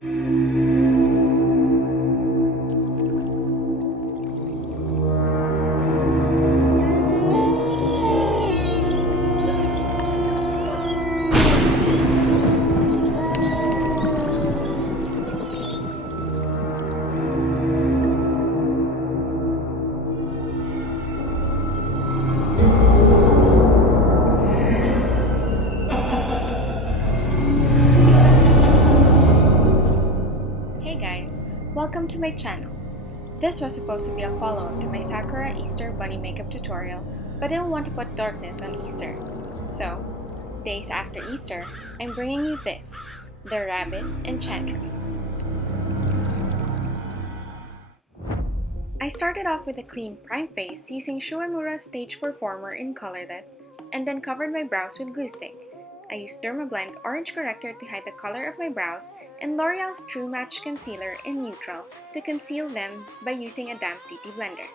Hey guys, welcome to my channel. This was supposed to be a follow-up to my Sakura Easter bunny makeup tutorial, but I didn't want to put darkness on Easter. So, days after Easter, I'm bringing you this, the Rabbit Enchantress. I started off with a clean prime face using UEMURA Stage Performer in Colorless, and then covered my brows with glue stick. I used Derma Blend Orange Corrector to hide the color of my brows and L'Oreal's True Match Concealer in Neutral to conceal them by using a damp beauty blender.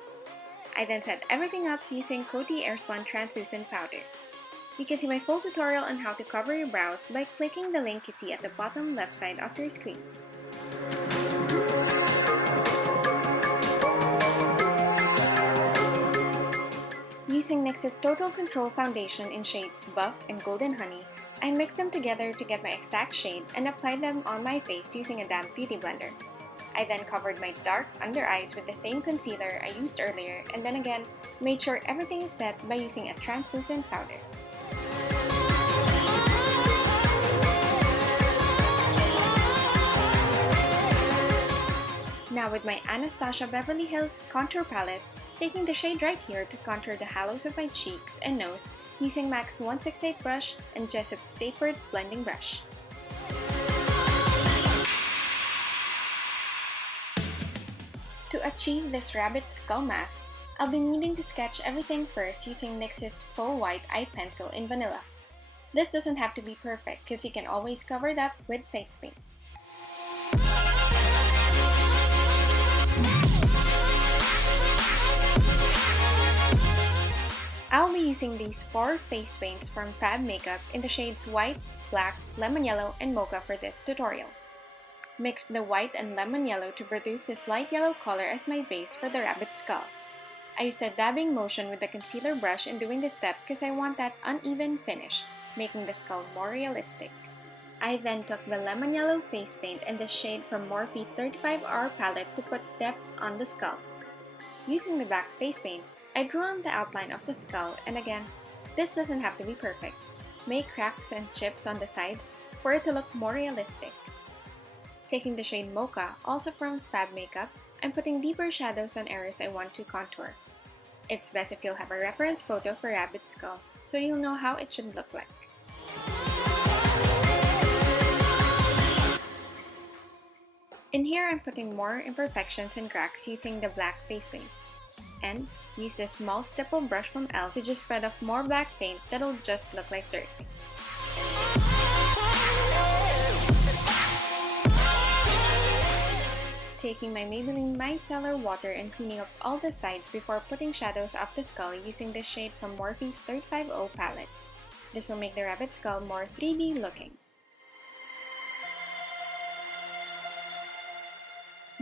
I then set everything up using COTY Airspun Translucent Powder. You can see my full tutorial on how to cover your brows by clicking the link you see at the bottom left side of your screen. Using NYX's Total Control Foundation in shades Buff and Golden Honey, I mixed them together to get my exact shade and applied them on my face using a damp beauty blender. I then covered my dark under eyes with the same concealer I used earlier and then again made sure everything is set by using a translucent powder. Now with my Anastacia Beverly Hills Contour Palette, taking the shade right here to contour the hollows of my cheeks and nose using MAC's 168 brush and Jessup's tapered blending brush. To achieve this rabbit skull mask, I'll be needing to sketch everything first using NYX's Faux White Eye Pencil in Vanilla. This doesn't have to be perfect because you can always cover it up with face paint. I'll be using these 4 face paints from Fab Makeup in the shades White, Black, Lemon Yellow, and Mocha for this tutorial. Mix the white and lemon yellow to produce this light yellow color as my base for the rabbit skull. I used a dabbing motion with the concealer brush in doing this step because I want that uneven finish, making the skull more realistic. I then took the lemon yellow face paint and the shade from MORPHE's 35-hour palette to put depth on the skull. Using the black face paint, I drew on the outline of the skull, and again, this doesn't have to be perfect. Make cracks and chips on the sides for it to look more realistic. Taking the shade Mocha, also from Fab Makeup, I'm putting deeper shadows on areas I want to contour. It's best if you'll have a reference photo for rabbit skull, so you'll know how it should look like. In here, I'm putting more imperfections and cracks using the black face paint. And use this small stipple brush from ELF to just spread off more black paint that'll just look like dirt. Taking my Maybelline Micellar water and cleaning up all the sides before putting shadows off the skull using this shade from Morphe's 350 palette. This will make the rabbit skull more 3D looking.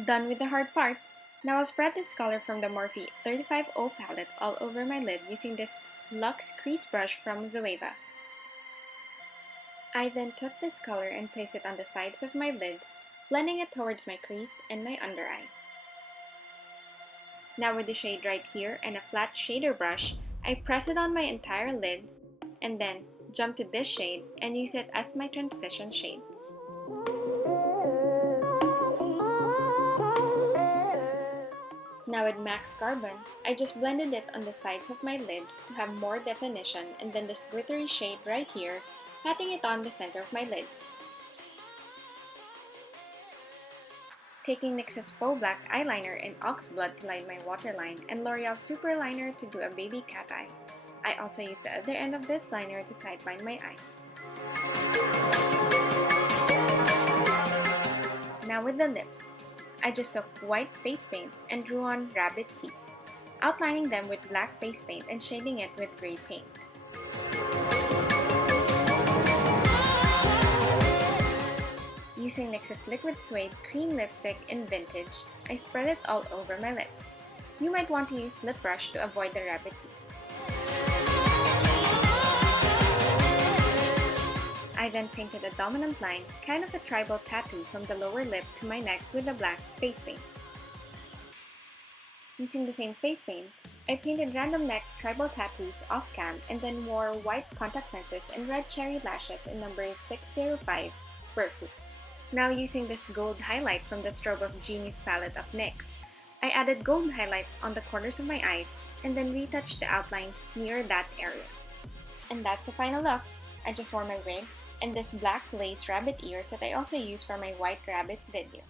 Done with the hard part. Now I'll spread this color from the Morphe 350 palette all over my lid using this Luxe Crease brush from Suede. I then took this color and placed it on the sides of my lids, blending it towards my crease and my under eye. Now with the shade right here and a flat shader brush, I press it on my entire lid and then jump to this shade and use it as my transition shade. Now with MAC's Carbon, I just blended it on the sides of my lids to have more definition and then this glittery shade right here, patting it on the center of my lids. Taking NYX's Faux Black Eyeliner in Oxblood to line my waterline and L'Oreal's Super Liner to do a baby cat eye. I also used the other end of this liner to tightline my eyes. Now with the lips. I just took white face paint and drew on rabbit teeth, outlining them with black face paint and shading it with gray paint. Using NYX's Liquid Suede Cream Lipstick in Vintage, I spread it all over my lips. You might want to use lip brush to avoid the rabbit tea. I then painted a dominant line, kind of a tribal tattoo from the lower lip to my neck with a black face paint. Using the same face paint, I painted random neck tribal tattoos off cam and then wore white contact lenses and red cherry lashes in number 605, Berkley. Now using this gold highlight from the Strobe of Genius palette of NYX, I added gold highlight on the corners of my eyes and then retouched the outlines near that area. And that's the final look. I just wore my wig and this black lace rabbit ears that I also used for my white rabbit video.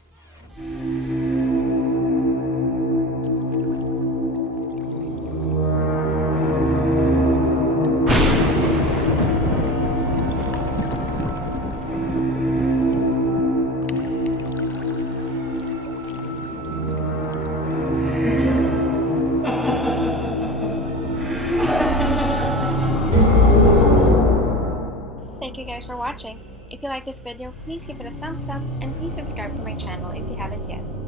Thank you guys for watching. If you like this video, please give it a thumbs up and please subscribe to my channel if you haven't yet.